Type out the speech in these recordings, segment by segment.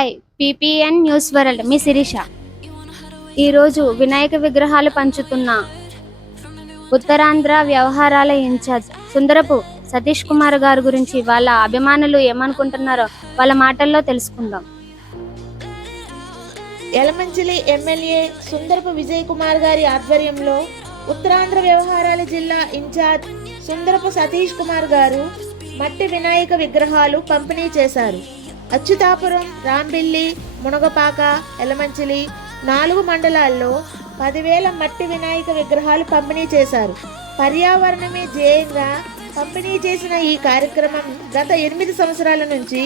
Hi PPN news world మీ శిరీష. ఈరోజు వినాయక విగ్రహాలు పంచుతున్న ఉత్తరాంధ్ర వ్యవహారాల ఇన్ఛార్జ్ సుందరపు సతీష్ కుమార్ గారి గురించి వాళ్ళ అభిమానులు ఏమనుకుంటున్నారో వాళ్ళ మాటల్లో తెలుసుకుందాం. ఎలమంచిలి ఎమ్మెల్యే సుందరపు విజయ్ కుమార్ గారి ఆధ్వర్యంలో ఉత్తరాంధ్ర వ్యవహారాల జిల్లా ఇన్ఛార్జ్ సుందరపు సతీష్ కుమార్ గారు మట్టి వినాయక విగ్రహాలు పంపిణీ చేశారు. అచ్యుతాపురం రాంబిల్లి మునగపాక ఎలమంచిలి నాలుగు మండలాల్లో పదివేల మట్టి వినాయక విగ్రహాలు పంపిణీ చేశారు. పర్యావరణమే ధ్యేయంగా పంపిణీ చేసిన ఈ కార్యక్రమం గత ఎనిమిది సంవత్సరాల నుంచి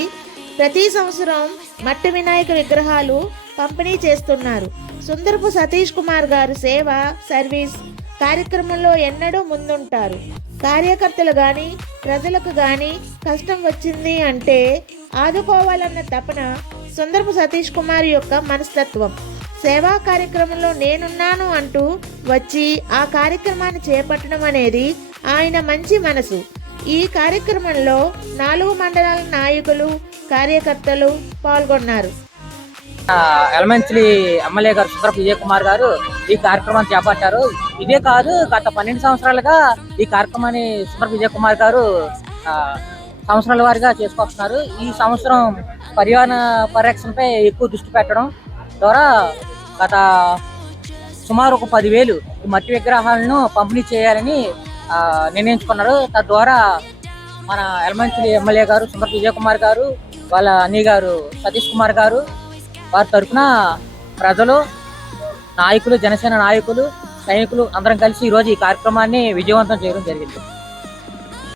ప్రతి సంవత్సరం మట్టి వినాయక విగ్రహాలు పంపిణీ చేస్తున్నారు. సుందరపు సతీష్ కుమార్ గారు సేవ సర్వీస్ కార్యక్రమంలో ఎన్నడూ ముందుంటారు. కార్యకర్తలు కానీ ప్రజలకు కానీ కష్టం వచ్చింది అంటే ఆదుకోవాలన్న తపన సుందరపు సతీష్ కుమార్ యొక్క మనస్తత్వం. సేవా కార్యక్రమంలో నేనున్నాను అంటూ వచ్చి ఆ కార్యక్రమాన్ని చేపట్టడం అనేది ఆయన మంచి మనసు. ఈ కార్యక్రమంలో నాలుగు మండలాల నాయకులు కార్యకర్తలు పాల్గొన్నారు. ఆ, ఎమ్మెల్యే గారు సుందర విజయ్ కుమార్ గారు ఈ కార్యక్రమాన్ని చేపట్టారు. ఇదే కాదు గత పన్నెండు సంవత్సరాలుగా ఈ కార్యక్రమాన్ని సుందర విజయ్ కుమార్ గారు సంవత్సరాల వారిగా చేసుకొస్తున్నారు. ఈ సంవత్సరం పర్యావరణ పరిరక్షణపై ఎక్కువ దృష్టి పెట్టడం ద్వారా గత సుమారు ఒక పదివేలు ఈ మట్టి విగ్రహాలను పంపిణీ చేయాలని నిర్ణయించుకున్నారు. తద్వారా మన ఎలమంచిలి ఎమ్మెల్యే గారు సుందర విజయ్ కుమార్ గారు వాళ్ళ అన్నయ్య గారు సతీష్ కుమార్ గారు వారి తరఫున ప్రజలు నాయకులు జనసేన నాయకులు సైనికులు అందరం కలిసి ఈరోజు ఈ కార్యక్రమాన్ని విజయవంతం చేయడం జరిగింది.